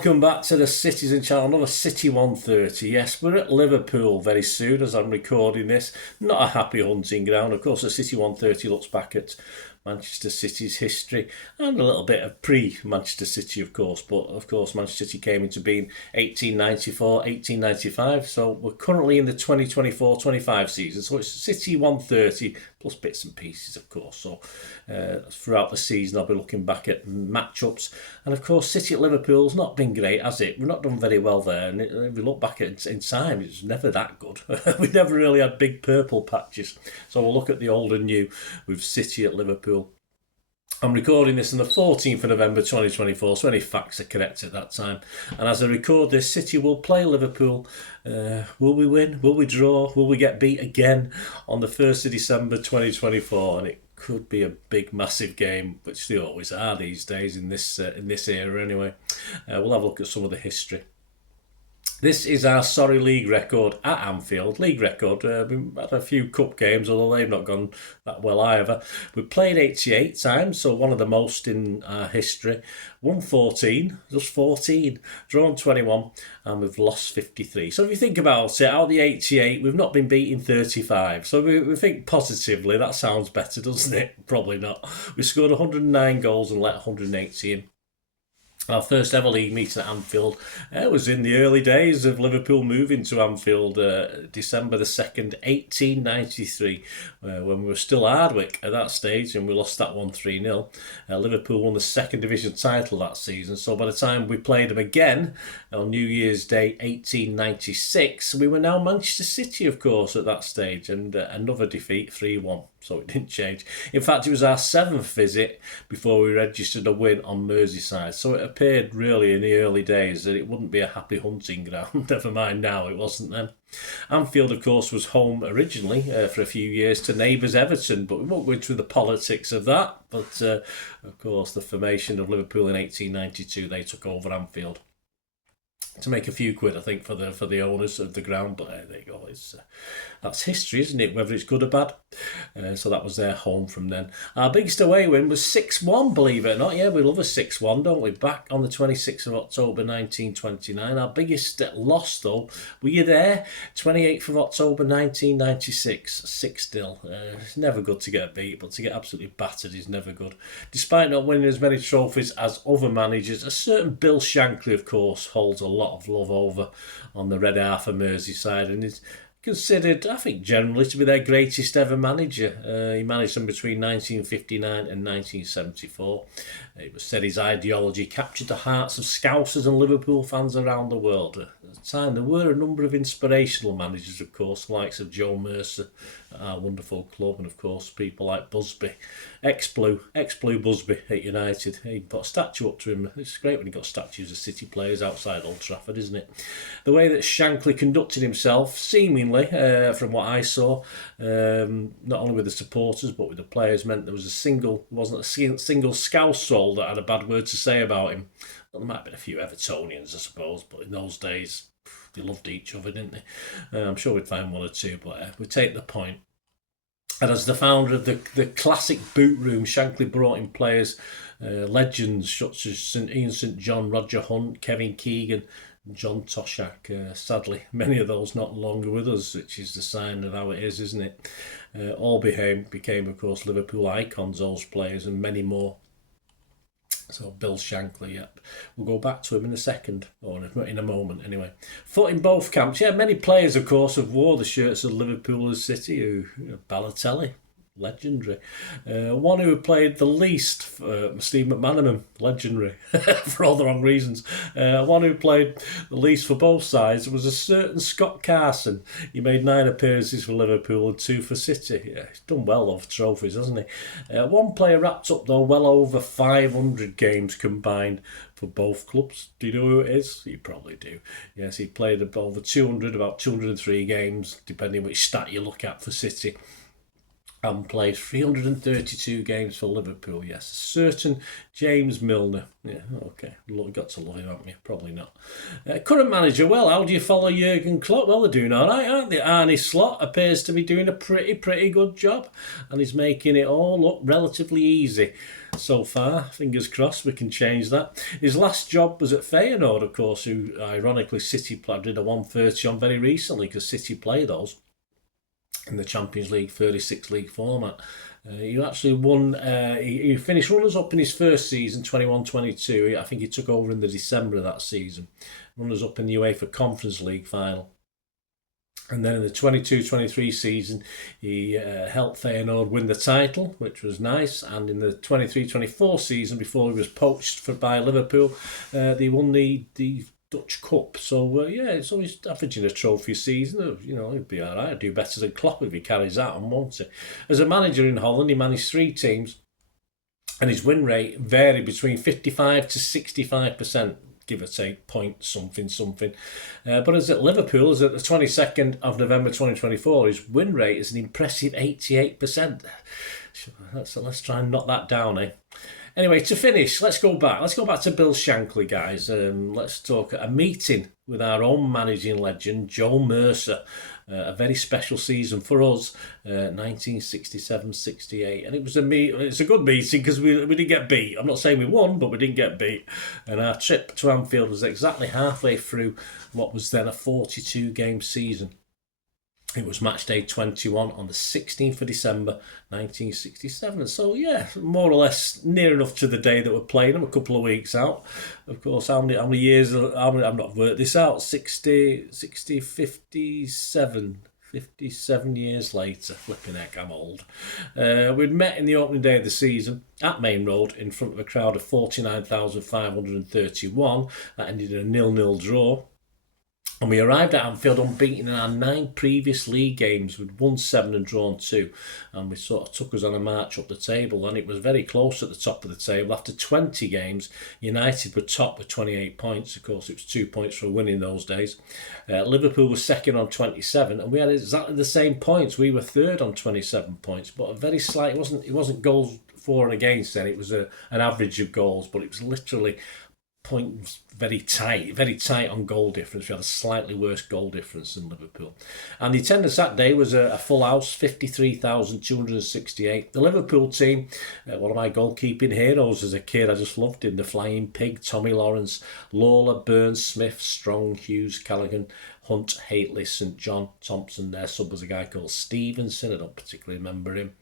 welcome back to the Citizen channel, another CITY130. Yes, we're at Liverpool very soon as I'm recording this. Not a happy hunting ground. Of course, the CITY130 looks back at Manchester City's history and a little bit of pre-Manchester City, of course. But, of course, Manchester City came into being 1894, 1895. So we're currently in the 2024-25 season. So it's CITY130 plus bits and pieces, of course. So throughout the season, I'll be looking back at matchups. And, of course, City at Liverpool's not been great, has it? We've not done very well there. And if we look back at it in time, it's never that good. We never really had big purple patches. So we'll look at the old and new with City at Liverpool. I'm recording this on the 14th of November 2024, so any facts are correct at that time. And as I record this, City will play Liverpool. Will we win? Will we draw? Will we get beat again on the 1st of December 2024? And it could be a big, massive game, which they always are these days in this era anyway. We'll have a look at some of the history. This is our league record at Anfield. League record. We've had a few cup games, although they've not gone that well either. We've played 88 times, so one of the most in our history. Won 14, just 14. Drawn 21, and we've lost 53. So if you think about it, out of the 88, we've not been beaten 35. So we think positively. That sounds better, doesn't it? Probably not. We scored 109 goals and let 180 in. Our first ever league meeting at Anfield was in the early days of Liverpool moving to Anfield, December the 2nd, 1893, when we were still Hardwick at that stage, and we lost that one 3-0. Liverpool won the second division title that season, so by the time we played them again on New Year's Day 1896, we were now Manchester City, of course, at that stage, and another defeat, 3-1. So it didn't change. In fact, it was our 7th visit before we registered a win on Merseyside. So it appeared really in the early days that it wouldn't be a happy hunting ground. Never mind now, it wasn't then. Anfield, of course, was home originally for a few years to neighbours Everton, but we won't go into the politics of that. But, of course, the formation of Liverpool in 1892, they took over Anfield. To make a few quid, I think, for the owners of the ground, but there you go. That's history, isn't it? Whether it's good or bad. So that was their home from then. Our biggest away win was 6-1, believe it or not. Yeah, we love a 6-1, don't we? Back on the 26th of October 1929. Our biggest loss, though, were you there? 28th of October 1996, 6-0. It's never good to get beat, but to get absolutely battered is never good. Despite not winning as many trophies as other managers, a certain Bill Shankly, of course, holds a lot of love over on the red half of Merseyside and is considered, I think, generally to be their greatest ever manager. He managed them between 1959 and 1974. It was said his ideology captured the hearts of Scousers and Liverpool fans around the world. At the time, there were a number of inspirational managers, of course, the likes of Joe Mercer at our wonderful club, and of course people like Busby, ex-Blue Busby at United. He put a statue up to him. It's great when you've got statues of City players outside Old Trafford, isn't it? The way that Shankly conducted himself, seemingly, from what I saw, not only with the supporters but with the players, meant there wasn't a single Scouse soul that had a bad word to say about him. Well, there might have been a few Evertonians, I suppose, but in those days they loved each other, didn't they? I'm sure we'd find one or two, but we take the point. And as the founder of the classic boot room, Shankly brought in players, legends such as Ian St John, Roger Hunt, Kevin Keegan, John Toshak. Sadly, many of those not longer with us, which is the sign of how it is, isn't it? All became, of course, Liverpool icons, those players, and many more. So Bill Shankly, yep. We'll go back to him in a second, or in a moment anyway. Foot in both camps. Yeah, many players, of course, have wore the shirts of Liverpool and City. Balotelli, legendary. One who played the least, Steve McManaman, legendary, for all the wrong reasons. One who played the least for both sides was a certain Scott Carson. He made 9 appearances for Liverpool and 2 for City. Yeah, he's done well over trophies, hasn't he? One player wrapped up, though, well over 500 games combined for both clubs. Do you know who it is? You probably do. Yes, he played over 200, about 203 games, depending which stat you look at for City. and played 332 games for Liverpool. Yes, a certain James Milner. Yeah, okay. Got to love him, haven't you? Probably not. Current manager. Well, how do you follow Jurgen Klopp? Well, they're doing all right, aren't they? Arne Slot appears to be doing a pretty good job, and he's making it all look relatively easy so far. Fingers crossed we can change that. His last job was at Feyenoord, of course, who ironically City did a 130 on very recently because City play those in the Champions League 36 league format. He actually won. He finished runners-up in his first season, 21-22. I think he took over in the December of that season. Runners-up in the UEFA Conference League final. And then in the 22-23 season, he helped Feyenoord win the title, which was nice. And in the 23-24 season, before he was poached by Liverpool, they won the Dutch Cup. So, it's always averaging a trophy season. He'd be all right. He'd do better than Klopp if he carries that on, won't he? As a manager in Holland, he managed 3 teams, and his win rate varied between 55 to 65%. Give or take point something. But as at Liverpool, as at the 22nd of November 2024, his win rate is an impressive 88%. So let's try and knock that down, eh? Anyway, to finish, let's go back to Bill Shankly, guys. Let's talk a meeting with our own managing legend, Joe Mercer. A very special season for us, 1967-68, and it's a good meeting because we didn't get beat. I'm not saying we won, but we didn't get beat. And our trip to Anfield was exactly halfway through what was then a 42-game season. It was match day 21 on the 16th of December 1967. So, more or less near enough to the day that we're playing them, a couple of weeks out. Of course, how many years, I've not worked this out, 57 years later. Flipping heck, I'm old. We'd met in the opening day of the season at Main Road in front of a crowd of 49,531. That ended in a 0-0 draw. And we arrived at Anfield unbeaten in our 9 previous league games. We'd won 7 and drawn 2. And we sort of took us on a march up the table. And it was very close at the top of the table. After 20 games, United were top with 28 points. Of course, it was 2 points for a win in those days. Liverpool was second on 27. And we had exactly the same points. We were third on 27 points. But a very slight, it wasn't goals for and against then. It was an average of goals. But it was literally points very tight on goal difference. We had a slightly worse goal difference than Liverpool. And the attendance that day was a full house, 53,268. The Liverpool team, one of my goalkeeping heroes as a kid, I just loved him. The Flying Pig, Tommy Lawrence, Lawler, Burns, Smith, Strong, Hughes, Callaghan, Hunt, Haitley, St John, Thompson. Their sub was a guy called Stevenson. I don't particularly remember him.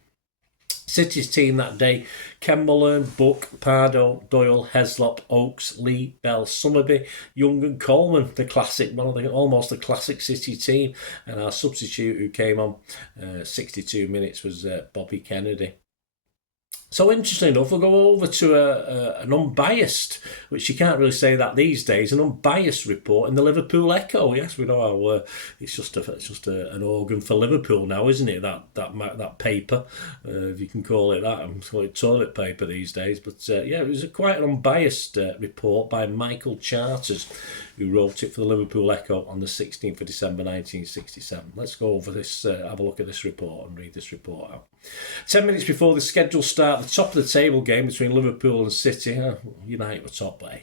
City's team that day: Ken Mullen, Buck, Pardo, Doyle, Heslop, Oakes, Lee, Bell, Summerby, Young and Coleman, the classic, almost the classic City team. And our substitute who came on 62 minutes was Bobby Kennedy. So interesting enough, we'll go over to an unbiased, which you can't really say that these days, an unbiased report in the Liverpool Echo. Yes, we know how it's just an organ for Liverpool now, isn't it? That paper, if you can call it that. I'm calling it toilet paper these days. But it was quite an unbiased report by Michael Charters, who wrote it for the Liverpool Echo on the 16th of December 1967. Let's go over this, have a look at this report and read this report out. 10 minutes before the scheduled start, the top of the table game between Liverpool and City, United were top, but I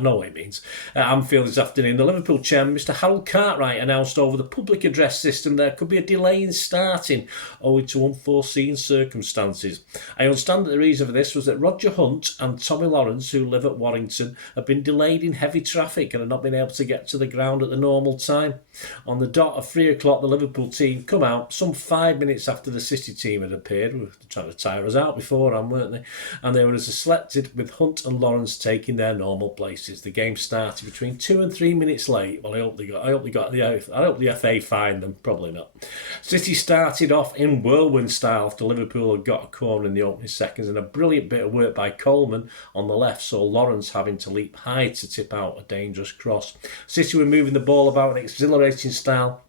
know what it means, at Anfield this afternoon, the Liverpool chairman, Mr Harold Cartwright, announced over the public address system there could be a delay in starting owing to unforeseen circumstances. I understand that the reason for this was that Roger Hunt and Tommy Lawrence, who live at Warrington, have been delayed in heavy traffic and have not been able to get to the ground at the normal time. On the dot of 3 o'clock, the Liverpool team come out some 5 minutes after the City team had appeared. They were trying to tire us out beforehand, weren't they? And they were as selected, with Hunt and Lawrence taking their normal places. The game started between 2 and 3 minutes late. Well, I hope the FA fined them. Probably not. City started off in whirlwind style after Liverpool had got a corner in the opening seconds, and a brilliant bit of work by Coleman on the left saw Lawrence having to leap high to tip out a dangerous cross. City were moving the ball about in exhilarating style,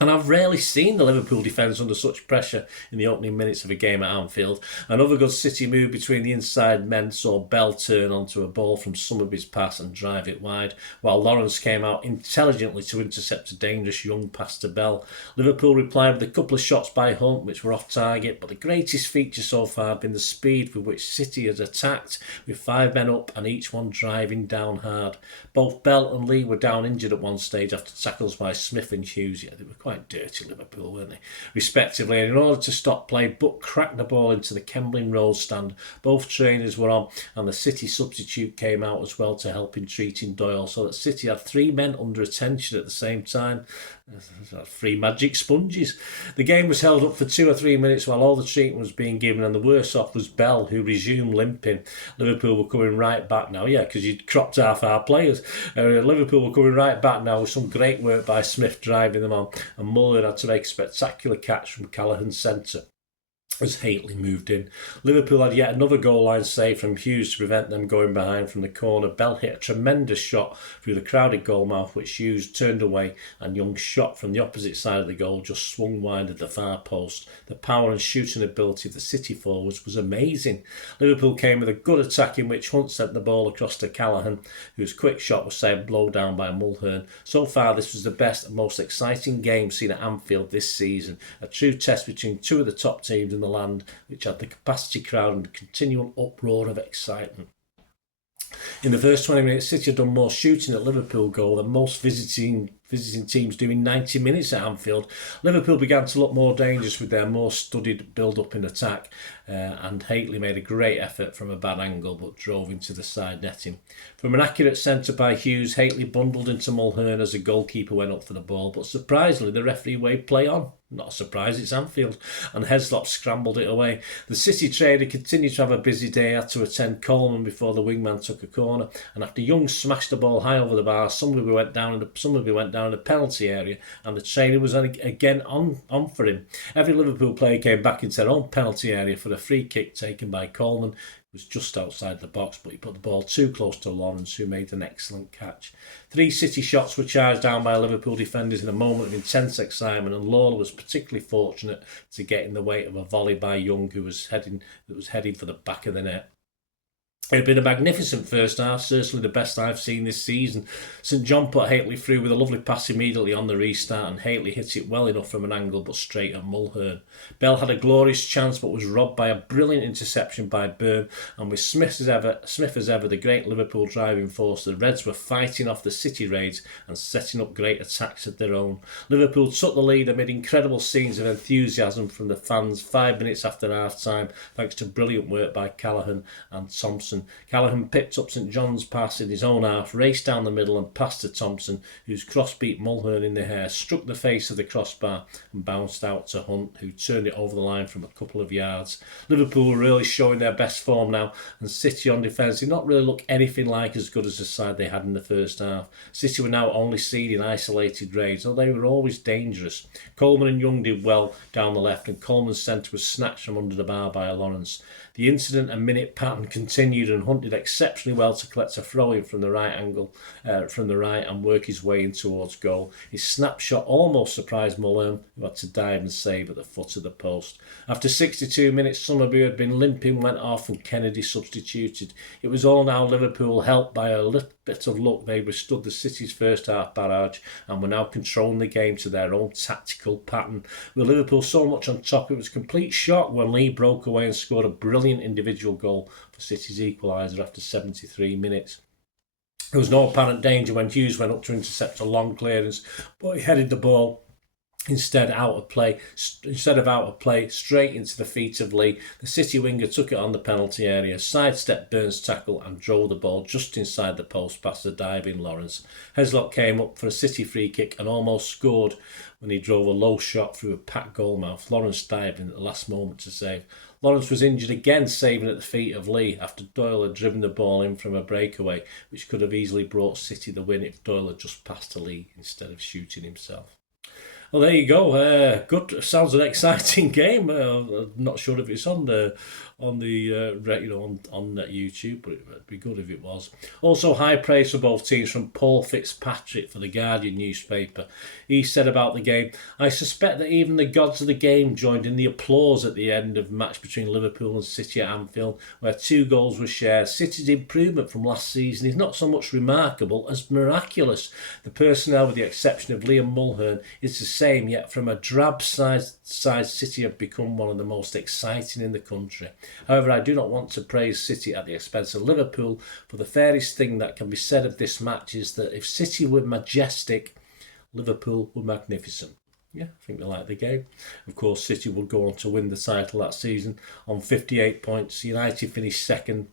And I've rarely seen the Liverpool defence under such pressure in the opening minutes of a game at Anfield. Another good City move between the inside men saw Bell turn onto a ball from Summerby's pass and drive it wide, while Lawrence came out intelligently to intercept a dangerous young pass to Bell. Liverpool replied with a couple of shots by Hunt, which were off target, but the greatest feature so far had been the speed with which City has attacked, with 5 men up and each one driving down hard. Both Bell and Lee were down injured at one stage after tackles by Smith and Hughes. Yeah, they were quite dirty, Liverpool, weren't they? Respectively, and in order to stop play, Buck cracked the ball into the Kembling Road stand. Both trainers were on, and the City substitute came out as well to help in treating Doyle, so that City had 3 men under attention at the same time. 3 magic sponges. The game was held up for 2 or 3 minutes while all the treatment was being given, and the worst off was Bell, who resumed limping. Liverpool were coming right back now, because you'd cropped half our players. Liverpool were coming right back now with some great work by Smith driving them on, and Milner had to make a spectacular catch from Callaghan's centre as Hateley moved in. Liverpool had yet another goal line save from Hughes to prevent them going behind from the corner. Bell hit a tremendous shot through the crowded goal mouth, which Hughes turned away, and Young's shot from the opposite side of the goal just swung wide at the far post. The power and shooting ability of the City forwards was amazing. Liverpool came with a good attack in which Hunt sent the ball across to Callaghan, whose quick shot was saved blow down by Mulhern. So far, this was the best and most exciting game seen at Anfield this season, a true test between 2 of the top teams in the land, which had the capacity crowd and the continual uproar of excitement. In the first 20 minutes, City had done more shooting at Liverpool goal than most visiting teams do in 90 minutes at Anfield. Liverpool began to look more dangerous with their more studied build-up in attack, and Hateley made a great effort from a bad angle but drove into the side netting. From an accurate centre by Hughes, Hateley bundled into Mulhern as the goalkeeper went up for the ball, but surprisingly the referee waved play on. Not a surprise, it's Anfield, and Heslop scrambled it away. The City trader continued to have a busy day, had to attend Coleman before the wingman took a corner, and after Young smashed the ball high over the bar, somebody went down in the penalty area, and the trainer was again on for him. Every Liverpool player came back into their own penalty area for a free kick taken by Coleman. It was just outside the box, but he put the ball too close to Lawrence, who made an excellent catch. 3 City shots were charged down by Liverpool defenders in a moment of intense excitement, and Lawler was particularly fortunate to get in the way of a volley by Young, who was heading for the back of the net. It had been a magnificent first half, certainly the best I've seen this season. St John put Hateley through with a lovely pass immediately on the restart, and Hateley hit it well enough from an angle but straight at Mulhern. Bell had a glorious chance but was robbed by a brilliant interception by Byrne, and with Smith as ever the great Liverpool driving force, the Reds were fighting off the City raids and setting up great attacks of their own. Liverpool took the lead amid incredible scenes of enthusiasm from the fans 5 minutes after half-time, thanks to brilliant work by Callaghan and Thompson. Callaghan picked up St John's pass in his own half, raced down the middle and passed to Thompson, whose cross beat Mulhern in the hair, struck the face of the crossbar and bounced out to Hunt, who turned it over the line from a couple of yards. Liverpool were really showing their best form now, and City on defence did not really look anything like as good as the side they had in the first half. City were now only seen in isolated raids, though they were always dangerous. Coleman and Young did well down the left, and Coleman's centre was snatched from under the bar by Lawrence. The incident and minute pattern continued, and Hunt did exceptionally well to collect a throw-in from the right and work his way in towards goal. His snapshot almost surprised Mulhern, who had to dive and save at the foot of the post. After 62 minutes, Summerby had been limping, went off, and Kennedy substituted. It was all now Liverpool, helped by a little bit of luck. They withstood the City's first half barrage and were now controlling the game to their own tactical pattern. With Liverpool so much on top, it was a complete shock when Lee broke away and scored a brilliant individual goal for City's equaliser after 73 minutes. There was no apparent danger when Hughes went up to intercept a long clearance, but he headed the ball instead of out of play, straight into the feet of Lee. The City winger took it on the penalty area, sidestepped Byrne's tackle and drove the ball just inside the post past the diving Lawrence. Heslop came up for a City free kick and almost scored when he drove a low shot through a packed goalmouth. Lawrence dived in at the last moment to save. Lawrence was injured again, saving at the feet of Lee after Doyle had driven the ball in from a breakaway, which could have easily brought City the win if Doyle had just passed to Lee instead of shooting himself. Well, there you go. Good. Sounds an exciting game. I'm not sure if it's on on the on YouTube, but it'd be good if it was. Also, high praise for both teams from Paul Fitzpatrick for the Guardian newspaper. He said about the game, "I suspect that even the gods of the game joined in the applause at the end of the match between Liverpool and City at Anfield, where 2 goals were shared. City's improvement from last season is not so much remarkable as miraculous. The personnel, with the exception of Liam Mulhern, is the same, yet from a drab side City have become one of the most exciting in the country. However, I do not want to praise City at the expense of Liverpool, for the fairest thing that can be said of this match is that if City were majestic, Liverpool were magnificent." Yeah, I think they like the game. Of course, City would go on to win the title that season on 58 points. United finished second,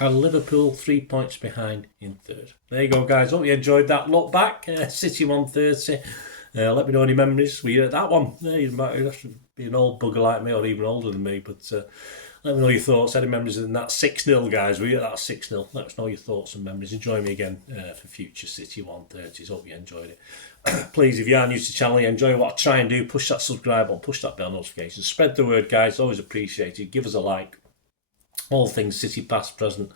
and Liverpool 3 points behind in third. There you go, guys. Hope you enjoyed that look back. CITY130. Let me know any memories. Were you at that one? You might have to be an old bugger like me, or even older than me, but let me know your thoughts. Any memories in that 6-0, guys? Were you at that 6-0? Let us know your thoughts and memories. And join me again for future CITY130s. Hope you enjoyed it. Please, if you are new to the channel, you enjoy what I try and do, push that subscribe button, push that bell notification. Spread the word, guys. Always appreciated. Give us a like. All things City, past, present,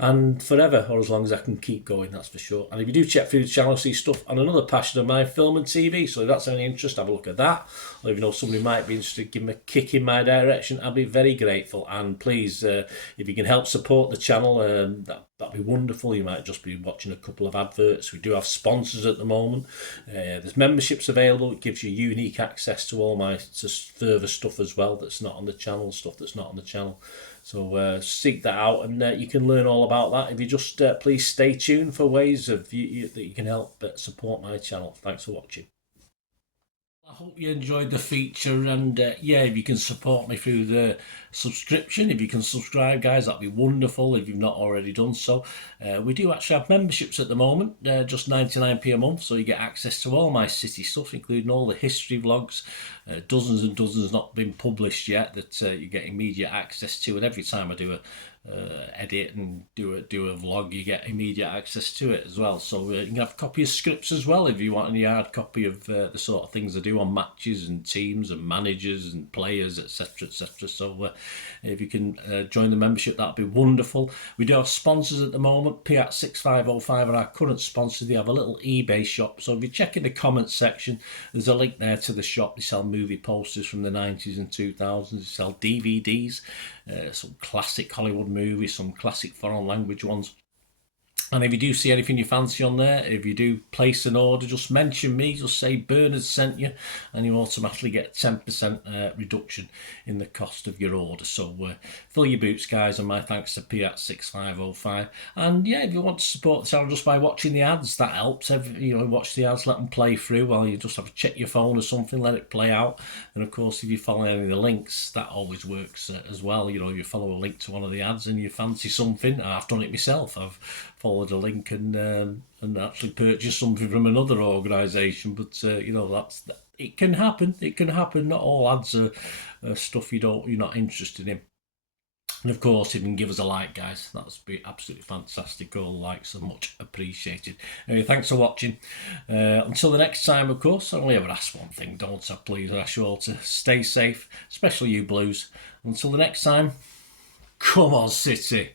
and forever, or as long as I can keep going, that's for sure. And if you do check through the channel, see stuff on another passion of mine, film and TV, so if that's any interest, have a look at that. Or if you know somebody might be interested, give them a kick in my direction. I'll be very grateful. And please, if you can help support the channel, that'd be wonderful. You might just be watching a couple of adverts. We do have sponsors at the moment. There's memberships available. It gives you unique access to all my further stuff as well that's not on the channel, stuff that's not on the channel. So seek that out, and you can learn all about that. If you just please stay tuned for ways of that you can help support my channel. Thanks for watching. I hope you enjoyed the feature, and yeah, if you can support me through the subscription, if you can subscribe, guys, that'd be wonderful if you've not already done so. We do actually have memberships at the moment, just 99p a month, so you get access to all my City stuff, including all the history vlogs, dozens and dozens not been published yet that you get immediate access to, and every time I do a edit and do a vlog, you get immediate access to it as well. So you can have a copy of scripts as well if you want any hard copy of the sort of things I do on matches and teams and managers and players, etc, etc. So if you can join the membership, that'd be wonderful. We do have sponsors at the moment. P@6505 are our current sponsor. They have a little eBay shop, so if you check in the comments section, there's a link there to the shop. They sell movie posters from the 90s and 2000s. They sell DVDs, some classic Hollywood movies, some classic foreign language ones. And if you do see anything you fancy on there, if you do place an order, just mention me, just say Bernard sent you, and you automatically get 10% reduction in the cost of your order. So fill your boots, guys, and my thanks to P@6505. And yeah, if you want to support the channel just by watching the ads, that helps. Watch the ads, let them play through while you just have to check your phone or something, let it play out. And of course, if you follow any of the links, that always works as well. If you follow a link to one of the ads and you fancy something, I've done it myself. I've followed a link and actually purchase something from another organisation, but it can happen. It can happen. Not all ads are stuff you're not interested in. And of course, if you can give us a like, guys, that would be absolutely fantastic. All likes are much appreciated. Anyway, thanks for watching. Until the next time, of course, I only ever ask one thing, don't I? Please, I ask you all to stay safe, especially you Blues. Until the next time, come on, City.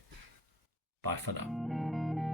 Bye for now.